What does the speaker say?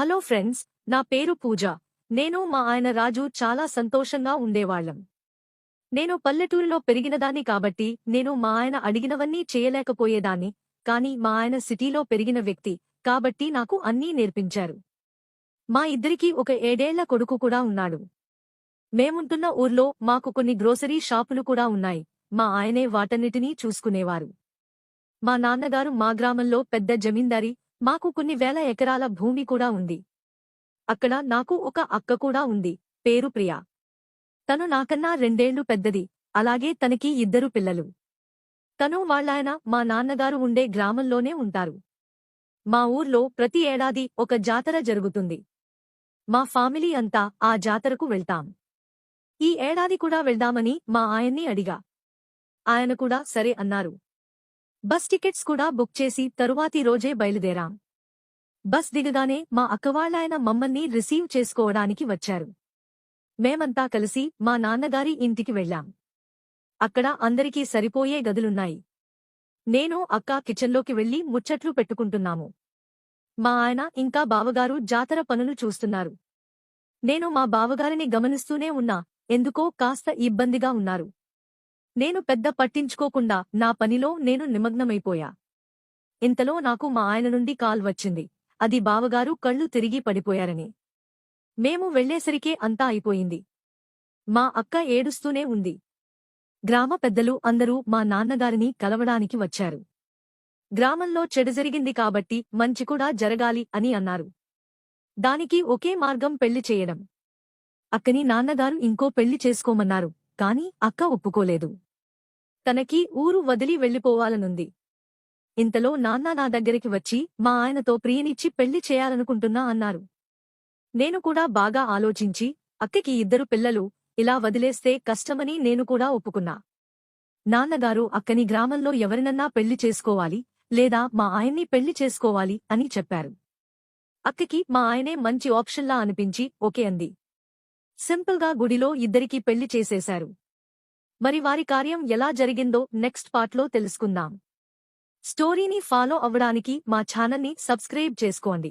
Hello friends, నా పేరు పూజ. నేను మా ఆయన రాజు చాలా సంతోషంగా ఉండేవాళ్లం. నేను పల్లెటూరులో పెరిగినదాన్ని కాబట్టి నేను మా ఆయన అడిగినవన్నీ చేయలేకపోయేదాన్ని. కాని మా ఆయన సిటీలో పెరిగిన వ్యక్తి కాబట్టి నాకు అన్నీ నేర్పించారు. మా ఇద్దరికీ ఒక 7 ఏళ్ల కొడుకు కూడా ఉన్నాడు. మేముంటున్న ఊర్లో మాకు కొన్ని గ్రోసరీ షాపులు కూడా ఉన్నాయి. మా ఆయనే వాటన్నిటినీ చూసుకునేవారు. మా నాన్నగారు మా గ్రామంలో పెద్ద జమీందారీ. మాకు కొన్ని వేల ఎకరాల భూమి కూడా ఉంది. అక్కడ నాకు ఒక అక్క కూడా ఉంది. పేరు ప్రియా. తను నాకన్నా 2 ఏళ్లు పెద్దది. అలాగే తనకి 2 పిల్లలు. తను వాళ్ళాయన మా నాన్నగారు ఉండే గ్రామంలోనే ఉంటారు. మా ఊర్లో ప్రతి ఏడాది ఒక జాతర జరుగుతుంది. మా ఫ్యామిలీ అంతా ఆ జాతరకు వెళ్తాం. ఈ ఏడాది కూడా వెళ్దామని మా ఆయన్ని అడిగా. ఆయన కూడా సరే అన్నారు. బస్ టికెట్స్ కూడా బుక్ చేసి తరువాతి రోజే బయలుదేరాం. బస్ దిగగానే మా అక్కవాళ్లాయన మమ్మల్ని రిసీవ్ చేసుకోవడానికి వచ్చారు. మేమంతా కలిసి మా నాన్నగారి ఇంటికి వెళ్ళాం. అక్కడ అందరికీ సరిపోయే గదులున్నాయి. నేను అక్క కిచెన్లోకి వెళ్లి ముచ్చట్లు పెట్టుకుంటున్నాము. మా ఆయన ఇంకా బావగారు జాతర పనులు చూస్తున్నారు. నేను మా బావగారిని గమనిస్తూనే ఉన్నా. ఎందుకో కాస్త ఇబ్బందిగా ఉన్నారు. నేను పెద్ద పట్టించుకోకుండా నా పనిలో నేను నిమగ్నమైపోయా. ఇంతలో నాకు మా ఆయన నుండి కాల్ వచ్చింది. అది బావగారు కళ్ళు తిరిగి పడిపోయారని. మేము వెళ్లేసరికే అంతా అయిపోయింది. మా అక్క ఏడుస్తూనే ఉంది. గ్రామ పెద్దలు అందరూ మా నాన్నగారిని కలవడానికి వచ్చారు. గ్రామంలో చెడు జరిగింది కాబట్టి మంచి కూడా జరగాలి అని అన్నారు. దానికి ఒకే మార్గం పెళ్లి చేయడం. అక్కని నాన్నగారు ఇంకో పెళ్లి చేసుకోమన్నారు. కాని అక్క ఒప్పుకోలేదు. తనకి ఊరు వదిలి వెళ్లిపోవాలనుంది. ఇంతలో నాన్న నా దగ్గరికి వచ్చి మా ఆయనతో ప్రియనిచ్చి పెళ్లి చేయాలనుకుంటున్నా అన్నారు. నేను కూడా బాగా ఆలోచించి అక్కకి 2 పిల్లలు, ఇలా వదిలేస్తే కష్టమని నేను కూడా ఒప్పుకున్నా. నాన్నగారు అక్కని గ్రామంలో ఎవరినన్నా పెళ్లి చేసుకోవాలి, లేదా మా ఆయన్ని పెళ్లి చేసుకోవాలి అని చెప్పారు. అక్కకి మా ఆయనే మంచి ఆప్షన్లా అనిపించి ఓకే అంది. సింపుల్గా గుడిలో ఇద్దరికీ పెళ్లి చేసేశారు. మరి వారి కార్యం ఎలా జరిగిందో నెక్స్ట్ పార్ట్లో తెలుసుకుందాం. స్టోరీని ఫాలో అవ్వడానికి మా ఛానల్ని సబ్స్క్రైబ్ చేసుకోండి.